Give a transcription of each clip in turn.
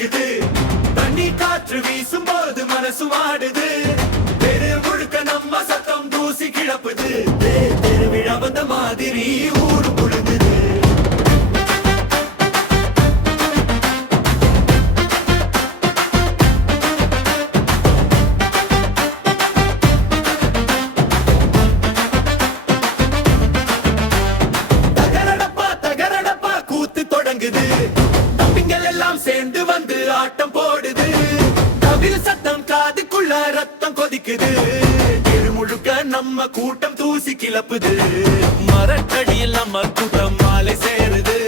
அடிக்குது. தண்ணி காற்று வீசும்போது மனசு வாடுது. தெரு முழுக்க நம்ம சத்தம் தூசி கிளப்புது. திருவிழா வந்த மாதிரி ஊரு புழுங்குது. தம்பிங்கள் எல்லாம் சேர்ந்து வந்து ஆட்டம் போடுது. தவில் சத்தம் காதுக்குள்ள ரத்தம் கொதிக்குது. தெரு முழுக்க நம்ம கூட்டம் தூசி கிளப்புது. மரத்தடியில் நம்ம கூட்டம் மாலை சேருது.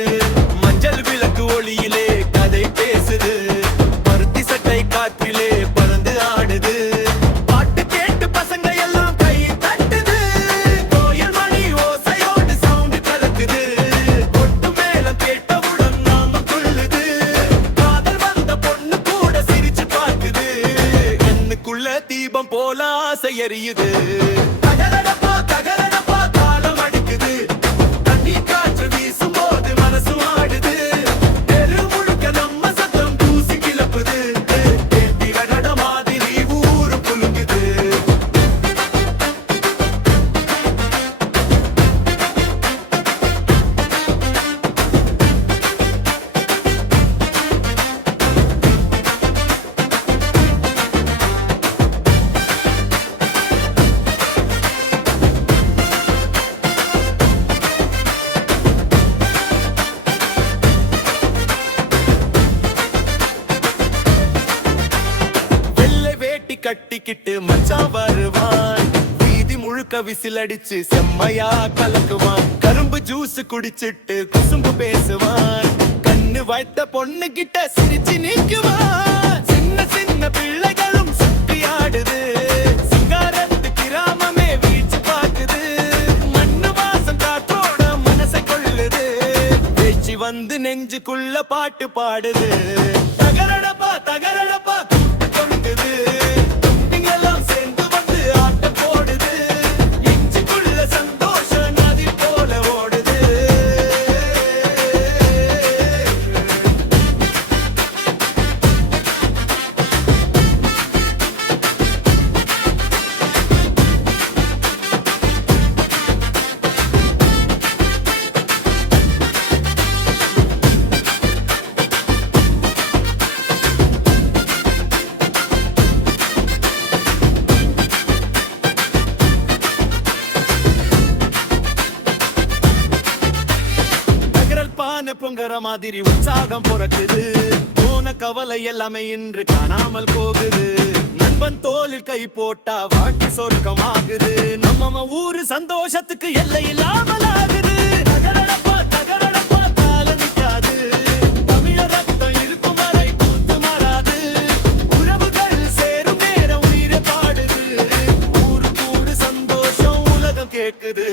மஞ்சள் விளக்கு ஒளியிலே கதை பேசுது. பருத்தி சட்டை காற்றிலே பறந்து ஆடுது. பாட்டு கேட்டு பசங்க எல்லாம் கை தட்டுது. கோயில் மணி ஓசையோடு சவுண்ட் கலக்குது. கொட்டு மேளம் கேட்டவுடன் நாம துள்ளுது. காதல் வந்த பொண்ணு கூட சிரிச்சு பார்க்குது. கண்ணுக்குள்ள தீபம் போல ஆசை எரியுது. தகரடப்பா தகரடப்பா காலம் அடிக்குது. தண்ணி காற்று வீசும்போது மனசு ஆடுது. தெரு முழுக்க நம்ம சத்தம் தூசி கிளப்புது. தேர்த்திகட மாதிரி ஊரு குலுங்குது. கட்டிக்கிட்டு மச்சான் வருவான். வீதி முழுக்க விசில் அடிச்சு செம்மையா கலக்குவான். கரும்பு ஜூஸ் குடிச்சிட்டு குசும்பு பேசுவான். கண்ணு வைத்த பொண்ணு கிட்ட சிரிச்சு நிக்குவான். சின்ன சின்ன பிள்ளைகளும் சுத்தி ஆடுது. சிங்காரத்து கிராமமே வீச்சு பாக்குது. மண்ணு வாசம் காற்றோட மனசை கொள்ளுது. பேச்சு வந்து நெஞ்சுக்குள்ள பாட்டு பாடுது. தகரடப்பா தகரடப்பா கொண்டுது. பொங்கற மாதிரி உற்சாகம் பிறக்குது. போன கவலை எல்லாமே இன்று காணாமல் போகுது. நண்பன் தோளில் கை போட்டா வாழ்க்கை சொர்க்கமாகுது. நம்ம ஊரு சந்தோஷத்துக்கு எல்லை இல்லாமல் ஆகுது. தகரடப்பா தகரடப்பா கால நிக்காது. தமிழர் ரத்தம் இருக்கும் வரை கூத்து மாறாது. உறவுகள் சேரும் நேரம் உயிரை பாடுது. ஊரு கூடு சந்தோஷம் உலகம் கேக்குது.